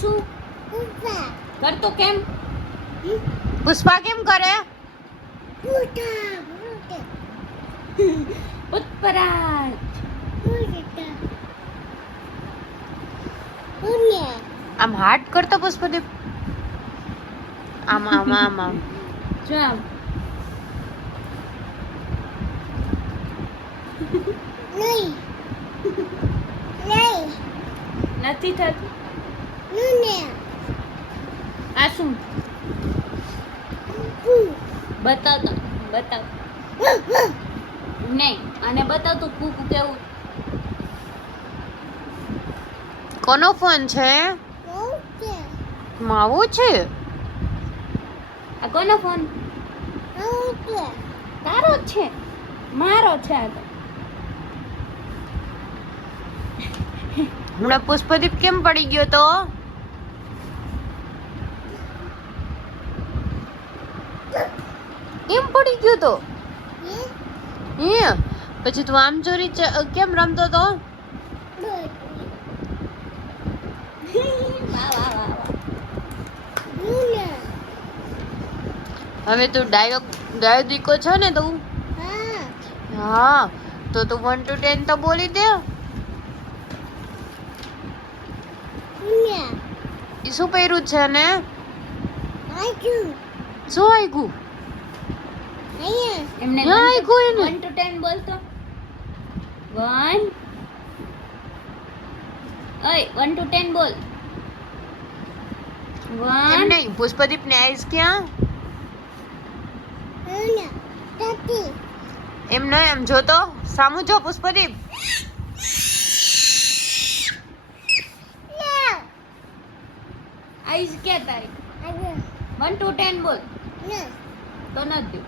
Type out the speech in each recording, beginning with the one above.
શું કરતો કેમ પુષ્પા કેમ કરે? પુષ્પરાજ આમ હાર્ટ કરતો પુષ્પદીપ. આમ આમ આમ આમ જો આમ નથી થતું. આ શું બતાવ તો બતાવ નહીં અને બતાવ તો કૂકુ કેવું. કોનો ફોન છે? માવો છે. આ કોનો ફોન? તારો જ છે. મારો છે આ તો. હમણાં પુષ્પદીપ કેમ પડી ગયો તો? કેમ પડી ગયો તો? હે પછી તું આમ ચોરી કેમ રમતો તો? હવે તું ડાયો દીકો છે ને તું? હા તો તું 1 to 10 તો બોલી દે. ઈ શું પહેર્યું છે ને? શું આઈગું? એમને ના આઈગું એને. 1 to 10 બોલતો. 1 ઓય 1 to 10 બોલ. એમ 1 નહીં, પુષ્પદીપ ને આઈસ ક્યાં? એમ નહીં, એમ જોતો સામું જો પુષ્પદીપ. આઈસ ક્યાં તારી? 1 to 10 બોલ. તો નથી.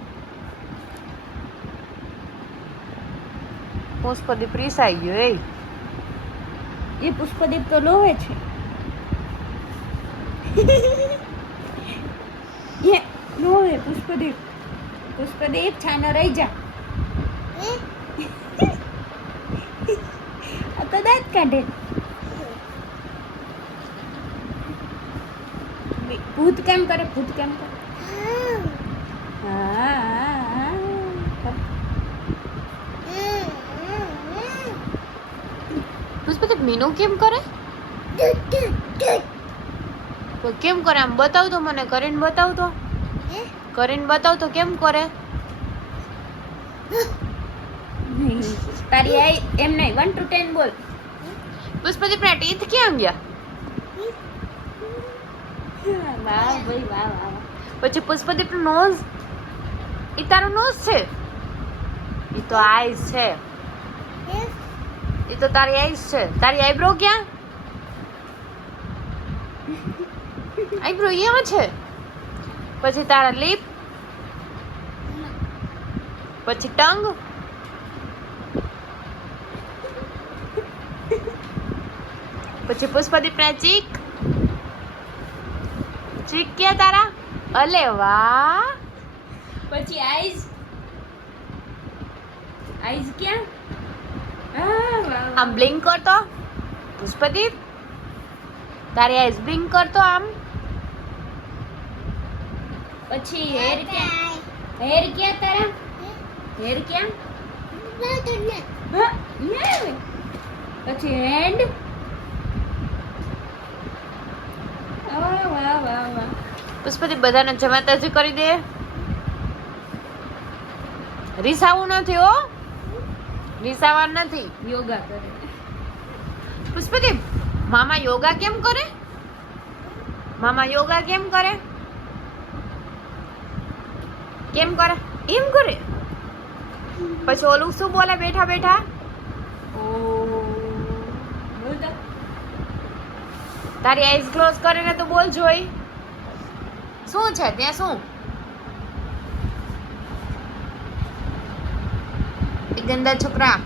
પુષ્પદીપ રીસાઈ ગયો. એ પુષ્પદીપ તો લોહે છે. એ લોહે પુષ્પદીપ. પુષ્પદીપ છાનો રહી જા. આ તો દાંત કાઢે. ભૂત કેમ કરે? ભૂત કેમ કરે? હા. પુષ્પદીપ મીનુ કેમ કરે? કેમ કરે આમ બતાવ તો મને, કરીને બતાવ તો. કરીને બતાવ તો કેમ કરે? તારી આઈ એમ નહીં 1 to 10 બોલ. પુષ્પદીપ ના ટીથ ક્યાં ગયા? વાહ ભાઈ વાહ વાહ. પછી પુષ્પદીપ નું નોઝ, ઈ તારું નોઝ છે? ઈ તો આઈસ છે. ઈ તો તારી આઈસ છે. તારી આઈબ્રો ક્યાં? આઈબ્રો અહીંયા છે. પછી તારા લીપ, પછી ટંગ, પછી પુષ્પદીપ ના ચીક. ચીક ક્યાં તારા? અલે વાહ. પછી આઈઝ. આઈઝ ક્યાં? આમ બ્લિંક કરતો પુષ્પદીપ. તારી આઈસ બ્લિંક કરતો આમ. પછી હેર ક્યાં? હેર ક્યાં તારા? હેર ક્યાં? પછી હેન્ડ. વાહ વાહ વાહ વાહ. પુષ્પદીપ બધાને જમાતાજી કરી દે. રીસાવું નથી હો, રીસાવા નથી. યોગા કરે. પુષ્પદીપ મામા યોગા કેમ કરે? મામા યોગા કેમ કરે? કેમ કરે? એમ કરે. પછી ઓલું શું બોલે બેઠા બેઠા? બોલ તો. તારી આઈઝ ક્લોઝ કરીને તો બોલ જોઈ. શું છે ત્યાં? શું એ ગંદા છોકરા?